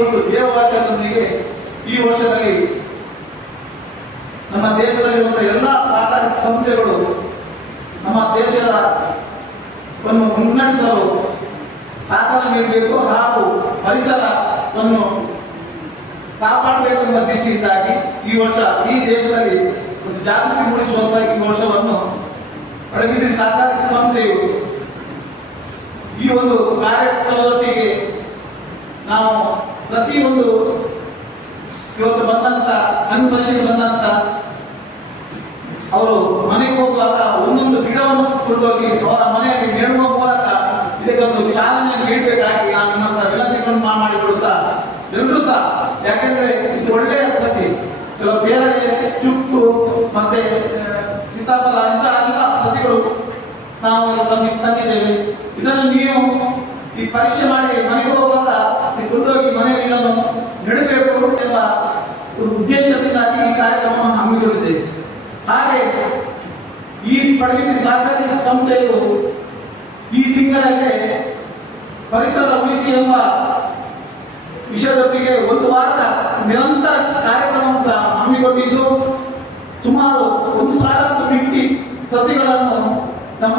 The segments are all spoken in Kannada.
ಒಂದು ಧ್ಯೇಯವಾಕ್ಯದೊಂದಿಗೆ ಈ ವರ್ಷದಲ್ಲಿ ನಮ್ಮ ದೇಶದಲ್ಲಿರುವಂತಹ ಎಲ್ಲ ಸಹಕಾರ ಸಂಸ್ಥೆಗಳು, ನಮ್ಮ ದೇಶದ ವನ್ನು ಮುನ್ನಡೆಸಲು ಸಹಕಾರ ನೀಡಬೇಕು ಹಾಗೂ ಪರಿಸರವನ್ನು ಕಾಪಾಡಬೇಕೆಂಬ ದೃಷ್ಟಿಯಿಂದಾಗಿ ಈ ವರ್ಷ ಈ ದೇಶದಲ್ಲಿ ಒಂದು ಜಾಗೃತಿ ಮೂಡಿಸುವಂತ ಈ ವರ್ಷವನ್ನು ಪ್ರಗತಿ ಸಹಕಾರಿ ಸಂಸ್ಥೆಯು ಈ ಒಂದು ಕಾರ್ಯಕ್ರಮದೊಟ್ಟಿಗೆ ನಾವು ಪ್ರತಿಯೊಂದು ಇವತ್ತು ಬಂದಂತ ಅನುಭವಿಸಿ ಬಂದಂತ, ಅವರು ಮನೆಗೆ ಹೋಗುವಾಗ ಒಂದೊಂದು ಗಿಡವನ್ನು ಕೊಂಡೋಗಿ ಅವರ ಮನೆಯಲ್ಲಿ ನೆಡುವ ಮೂಲಕ ಇದಕ್ಕೊಂದು ಚಾಲನೆ ನೀಡಬೇಕಾಗಿ ನಾನು ಹತ್ರ ವಿನಂತಿಗಳನ್ನು ಮಾಡಿಕೊಡುತ್ತಾ ಎಲ್ಲರೂ ಸಹ, ಯಾಕೆಂದ್ರೆ ಇದು ಒಳ್ಳೆಯ ಸಸಿ. ಕೆಲವು ಬೇರೆ ಚುಕ್ಕು ಮತ್ತೆ ಸೀತಾಫಲ ಇಂಥ ಎಲ್ಲ ಸಸಿಗಳು ನಾವು ತಂದಿ ತಂದಿದ್ದೇವೆ. ಇದನ್ನು ನೀವು ಈ ಪರೀಕ್ಷೆ ಮಾಡಿ ಮನೆಗೆ ಹೋಗುವಾಗ ಕೊಂಡೋಗಿ ಮನೆಯಲ್ಲಿ ನಾನು ನೆಡಬೇಕು ಎಲ್ಲ ಉದ್ದೇಶದಿಂದಾಗಿ ಈ ಕಾರ್ಯಕ್ರಮವನ್ನು ಹಮ್ಮಿಕೊಂಡಿದೆ ಹಾಗೆ ಈ ಪಡಗಿನ ಸಹಕಾರಿ ಸಂಸ್ಥೆಯು ಈ ತಿಂಗಳಲ್ಲೇ ಪರಿಸರ ಉಳಿಸಿ ಎಂಬ ವಿಷಯದೊಟ್ಟಿಗೆ ಒಂದು ವಾರದ ನಿರಂತರ ಕಾರ್ಯಕ್ರಮವನ್ನು ಸಹ ಹಮ್ಮಿಕೊಂಡಿದ್ದು, ಸುಮಾರು ಒಂದು ಸಾವಿರಕ್ಕೂ ಮಿಕ್ಕಿ ಸಸಿಗಳನ್ನು ನಮ್ಮ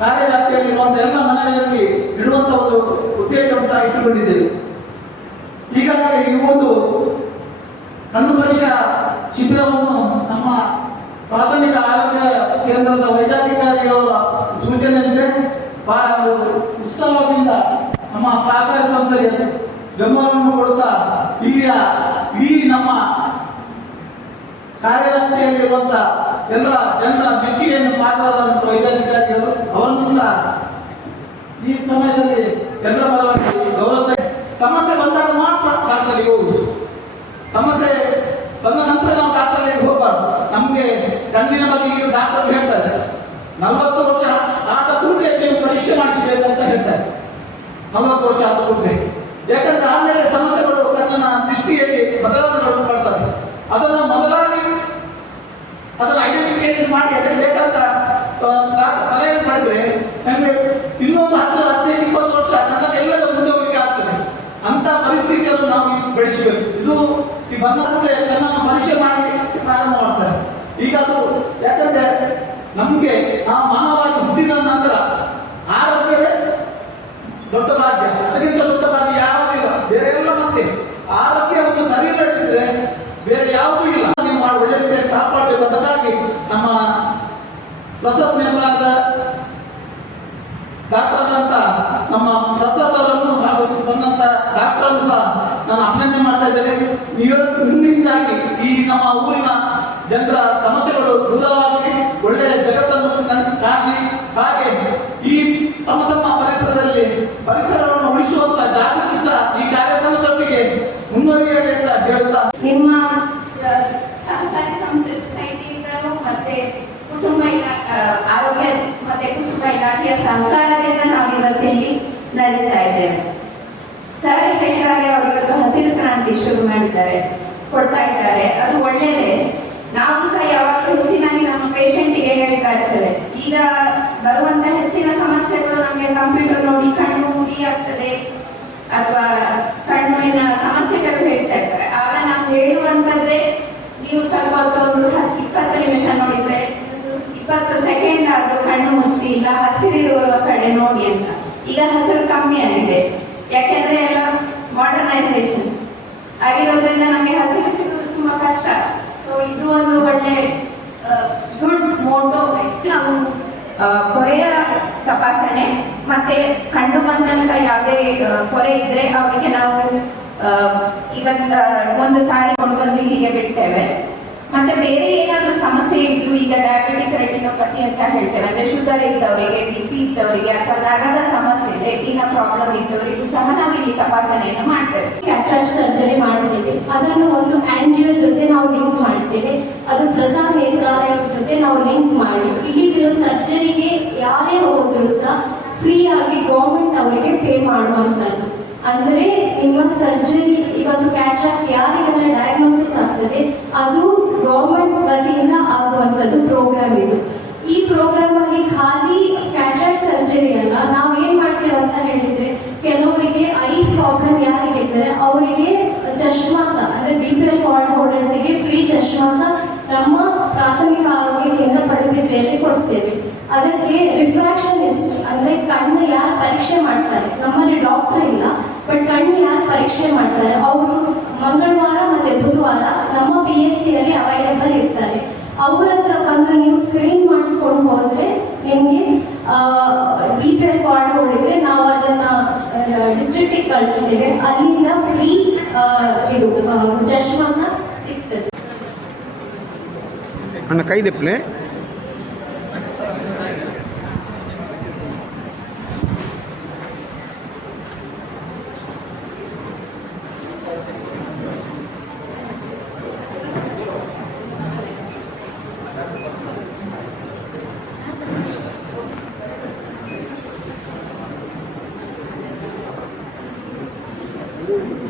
ಕಾರ್ಯವ್ಯಾಪ್ತಿಯಲ್ಲಿ ಎಲ್ಲ ಮನೆಗಳಲ್ಲಿ ಇಡುವಂತಹ ಒಂದು ಉದ್ದೇಶವನ್ನು ಸಹ ಇಟ್ಟುಕೊಂಡಿದ್ದೇವೆ. ಈ ಒಂದು ಕಣ್ಣು ಪರೀಕ್ಷಾ ಶಿಬಿರವನ್ನು ನಮ್ಮ ಪ್ರಾಥಮಿಕ ಆರೋಗ್ಯ ಕೇಂದ್ರದ ವೈದ್ಯಾಧಿಕಾರಿಯವರ ಸೂಚನೆಯಂತೆ ಬಹಳ ಒಂದು ಉತ್ಸವದಿಂದ ನಮ್ಮ ಸಹಕಾರ ಸಂಸ್ಥೆಗೆ ಬೆಂಬಲವನ್ನು ಕೊಡುತ್ತಾ ಇಲ್ಲಿಯ ಇಡೀ ನಮ್ಮ ಕಾರ್ಯವ್ಯಾಪ್ತಿಯಲ್ಲಿರುವಂಥ ಎಲ್ಲ ಜನರ ಮೆಚ್ಚುಗೆಯನ್ನು ಪಾತ್ರರಾದಂಥ ವೈದ್ಯಾಧಿಕಾರಿಗಳು, ಅವರನ್ನು ಸಹ ಈ ಸಮಯದಲ್ಲಿ ಎಲ್ಲರ ಪರವಾಗಿ ಗೌರವ ಸಮಸ್ಯೆ ಬಂದಾಗ ಮಾತ್ರ ಡಾಕ್ಟರ್ಗೆ ಹೋಗುದು. ಸಮಸ್ಯೆ ಬಂದ ನಂತರ ನಾವು ಡಾಕ್ಟರ್ಗೆ ಹೋಗಬಾರ್ದು. ನಮಗೆ ಕಣ್ಣಿನ ಬಗ್ಗೆ ಡಾಕ್ಟರ್ ಹೇಳ್ತಾರೆ. ನಲವತ್ತು ವರ್ಷ ಆದ ಕೂಡಲೇ ನೀವು ಪರೀಕ್ಷೆ ಮಾಡಿಸಬೇಕು ಅಂತ ಹೇಳ್ತಾರೆ. ನಲವತ್ತು ವರ್ಷ ಆದ ಕೂಡಲೇ ಯಾಕಂದ್ರೆ ಆಮೇಲೆ ಸಮಸ್ಯೆಗಳು ಕಣ್ಣಿನ ದೃಷ್ಟಿಯಲ್ಲಿ ಬದಲಾವಣೆಗಳು ಮಾಡ್ತಾರೆ ಅದನ್ನು ಮೊದಲಾಗಿ ಅದನ್ನು ಐಡೆಂಟಿಫಿಕೇಶನ್ ಮಾಡಿ ಅದಕ್ಕೆ ಬೇಕಾದ ಆ, ಡಾಕ್ಟರ್ ಸಲಹೆ ಮಾಡಿದ್ರೆ ನಮಗೆ ಇನ್ನೊಂದು ಹತ್ತು ಹದಿನೈದು ಇಪ್ಪತ್ತು ವರ್ಷ ನನ್ನ ಎಲ್ಲದ ಮುಂದೆ ಹೋಗ್ಲಿಕ್ಕೆ ಆಗ್ತದೆ ಅಂತ ಪರಿಸ್ಥಿತಿಯನ್ನು ನಾವು ಈಗ ಬೆಳೆಸಬೇಕು ಇದು ಈ ಬಂದ ಕೂಡಲೇ ನನ್ನನ್ನು ಪರೀಕ್ಷೆ ಮಾಡಿ ಪ್ರಾರಂಭ ಮಾಡ್ತಾರೆ ಈಗ ಅದು ಯಾಕಂದ್ರೆ ನಮಗೆ ನಾವು ಮಾನವವಾಗಿ ಹುಟ್ಟಿದ ನಂತರ ಆರೋಗ್ಯವೇ ದೊಡ್ಡ ಭಾಗ್ಯ ಅದಕ್ಕಿಂತ ದೊಡ್ಡ ಭಾಗ್ಯ ಯಾವುದೂ ಇಲ್ಲ ಬೇರೆ ಎಲ್ಲ ಮತ್ತೆ ಆರೋಗ್ಯ ಒಂದು ಸರಿ ಇಲ್ಲದಿದ್ರೆ ಬೇರೆ ಯಾವುದೂ ಇಲ್ಲ ನೀವು ಮಾಡಿ ಒಳ್ಳೆ ರೀತಿಯಲ್ಲಿ ಕಾಪಾಡಬೇಕು ಅದಕ್ಕಾಗಿ ನಮ್ಮ ಪ್ರಸದ್ ನಿರ್ಮಾಣದ ಡಾಕ್ಟರ್ ಅಂತ ನಮ್ಮ ಪ್ರಸಾದ್ ಅವರನ್ನು ಹಾಗೂ ಬಂದಂತ ಡಾಕ್ಟರ್ ಅನ್ನು ಸಹ ನಾನು ಅಭಿನಂದನೆ ಮಾಡ್ತಾ ನೀವು ನಿಮ್ಮಿಂದಾಗಿ ಈ ನಮ್ಮ ಊರಿನ ಜನರ ಸಮಸ್ಯೆಗಳು ದೂರವಾಗಿ ಒಳ್ಳೆಯ ಜಗತ್ತನ್ನು ಕಣ್- ಕಾಣಲಿ ಹಾಗೆ ಈ ತಮ್ಮ ತಮ್ಮ ಪರಿಸರದಲ್ಲಿ ಪರಿಸರವನ್ನು ಉಳಿಸುವಂತ ಜಾಗೃತಿ ಸಹ ಈ ಕಾರ್ಯಕ್ರಮದೊಟ್ಟಿಗೆ ಮುಂದುವರಿಯಬೇಕಂತ ಹೇಳ್ತಾ ನಿಮ್ಮ ಆ, ಸಹಕಾರಿ ಸಂಸ್ಥೆ ಸೊಸೈಟಿಯಿಂದಲೂ ಮತ್ತೆ ಕುಟುಂಬ ಇಲಾ ಆ, ಆರೋಗ್ಯ ಮತ್ತೆ ಕುಟುಂಬ ಇಲಾಖೆಯ ಸಹಕಾರದಿಂದ ನಡೆಸ್ತಾ ಇದ್ದೇವೆ. ಸರ್, ಹೇಳಿದಾಗೆ ಅವರು ಹಸಿರು ಕ್ರಾಂತಿ ಶುರು ಮಾಡಿದ್ದಾರೆ. ಕೊಡ್ತಾ ಇದ್ದಾರೆ. ಅದು ಒಳ್ಳೆಯದೇ ನಾವು ಸಹ ಯಾವಾಗಲೂ ಹೆಚ್ಚಿನಾಗಿ ನಮ್ಮ ಪೇಷಂಟಿಗೆ ಹೇಳ್ತಾ ಇರ್ತೇವೆ. ಈಗ ಬರುವಂತ ಹೆಚ್ಚಿನ ಸಮಸ್ಯೆಗಳು ನಮಗೆ ಕಂಪ್ಯೂಟರ್ ನೋಡಿ ಕಣ್ಣು ಮುಗಿ ಆಗ್ತದೆ. ಅಥವಾ ಕಣ್ಣಿನ ಸಮಸ್ಯೆಗಳು ಹೇಳ್ತಾ ಇರ್ತಾರೆ. ಆಗ ನಾವು ಹೇಳುವಂತದ್ದೇ ನೀವು ಸ್ವಲ್ಪ ಒಂದು ಹತ್ತು ಇಪ್ಪತ್ತು ನಿಮಿಷ ನೋಡಿದ್ರೆ, ಇಪ್ಪತ್ತು ಸೆಕೆಂಡ್ ಆದ್ರೂ ಕಣ್ಣು ಮುಚ್ಚಿ, ಇಲ್ಲ ಹಸಿರಿರುವ ಕಡೆ ನೋಡಿ ಅಂತ. ಈಗ ಹಸಿರು ಕಮ್ಮಿ ಆಗಿದೆ. ಯಾಕೆಂದ್ರೆ ಎಲ್ಲ ಮಾಡರ್ನೈಸೇಷನ್ ಆಗಿರೋದ್ರಿಂದ ನಮಗೆ ಹಸಿರು ಸಿಗೋದು ತುಂಬಾ ಕಷ್ಟ. ಸೊ ಇದು ಒಂದು ಒಳ್ಳೆ ಗುಡ್ ಮೋಟೋ ನಾವು ಕೊರೆಯ ತಪಾಸಣೆ, ಮತ್ತೆ ಕಂಡು ಬಂದಂತ ಯಾವುದೇ ಕೊರೆ ಇದ್ರೆ ಅವರಿಗೆ ನಾವು ಇವತ್ತು ಒಂದು ತಾರೀಕು ಕೊಂಡು ಬಂದು ಇಲ್ಲಿಗೆ ಬಿಡ್ತೇವೆ. ಮತ್ತೆ ಬೇರೆ ಏನಾದ್ರೂ ಸಮಸ್ಯೆ ಇದ್ರು ಈಗ ಡಯಾಬಿಟಿಕ್ ರೆಟಿನೋಪತಿ ಅಂತ ಹೇಳ್ತೇವೆ. ಅಂದ್ರೆ ಶುಗರ್ ಇದ್ದವರಿಗೆ ಬಿ ಪಿ ಇದ್ದವರಿಗೆ ಅಥವಾ ನರದ ಸಮಸ್ಯೆ ರೆಟಿನ ಪ್ರಾಬ್ಲಮ್ ಇದ್ದವರಿಗೂ ಸಹ ನಾವು ಇಲ್ಲಿ ತಪಾಸಣೆಯನ್ನು ಮಾಡ್ತೇವೆ. ಸರ್ಜರಿ ಮಾಡ್ತೇವೆ ಅದನ್ನು ಒಂದು ಆಂಜಿಯೋ ಜೊತೆ ನಾವು ಲಿಂಕ್ ಮಾಡ್ತೇವೆ. ಅದು ಪ್ರಸಾದ್ ನೇತ್ರಾಲಯ ಜೊತೆ ನಾವು ಲಿಂಕ್ ಮಾಡಿ ಇಲ್ಲಿರೋ ಸರ್ಜರಿಗೆ ಯಾರೇ ಹೋದ್ರು ಸಹ ಫ್ರೀ ಆಗಿ ಗೌರ್ಮೆಂಟ್ ಅವರಿಗೆ ಪೇ ಮಾಡುವಂಥದ್ದು. ಅಂದ್ರೆ ನಿಮ್ಮ ಸರ್ಜರಿ ಇವತ್ತು ಕ್ಯಾಟ್ರಾಕ್ಟ್ ಯಾರಿಗೆಲ್ಲ ಡಯಾಗ್ನೋಸಿಸ್ ಆಗ್ತದೆ, ಅದು ಗೌರ್ಮೆಂಟ್ ವತಿಯಿಂದ ಆಗುವಂಥದ್ದು ಪ್ರೋಗ್ರಾಮ್ ಇದು. ಈ ಪ್ರೋಗ್ರಾಮ್ ಅಲ್ಲಿ ಖಾಲಿ ಕ್ಯಾಟ್ರಾಕ್ಟ್ ಸರ್ಜರಿ ಅಲ್ಲ, ನಾವು ಏನ್ ಮಾಡ್ತೇವೆ ಅಂತ ಹೇಳಿದ್ರೆ, ಕೆಲವರಿಗೆ ಐ ಪ್ರಾಬ್ಲಮ್ ಯಾರಿಗೆ ಇದ್ದಾರೆ ಅವರಿಗೆ ಚಶ್ಮಾಸ ಅಂದ್ರೆ ಬಿ ಪಿ ಎಲ್ ಕಾರ್ಡ್ ಹೋಲ್ಡರ್ಸ್ಗೆ ಫ್ರೀ ಚಶ್ಮಾಸ ನಮ್ಮ ಪ್ರಾಥಮಿಕ ಆರೋಗ್ಯ ಕೇಂದ್ರ ಪಡುಬಿದ್ರೆಯಲ್ಲಿ ಕೊಡ್ತೇವೆ. ಅದಕ್ಕೆ ರಿಫ್ರಾಕ್ಷನಿಸ್ಟ್ ಅಂದ್ರೆ ಕಣ್ಣು ಯಾರು ಪರೀಕ್ಷೆ ಮಾಡ್ತಾರೆ, ನಮ್ಮಲ್ಲಿ ಡಾಕ್ಟರ್ ಇಲ್ಲ ಬಟ್ ಕಣ್ಣು ಯಾರು ಪರೀಕ್ಷೆ ಮಾಡ್ತಾರೆ, ಅವರು ಮಂಗಳವಾರ ಮತ್ತೆ ಬುಧವಾರ ನಮ್ಮ ಪಿ ಎಚ್ ಸಿಯಲ್ಲಿ ಅವ್ರ ಹತ್ರ ಬಂದು ನೀವು ಸ್ಕ್ರೀನ್ ಮಾಡಿಸ್ಕೊಂಡು ಹೋದ್ರೆ ನಿಮಗೆ ಬಿ ಪಿ ಎಲ್ ಕಾರ್ಡ್ ಹೊಡಿದ್ರೆ ನಾವು ಅದನ್ನ ಡಿಸ್ಟ್ರಿಕ್ಟಿಗೆ ಕಳಿಸ್ತೇವೆ. ಅಲ್ಲಿಂದ ಫ್ರೀ ಇದು ಆ, ಚಶ್ಮಾ ಸಹ ಸಿಗ್ತದೆ. ಅಣ್ಣ ಕೈ movement.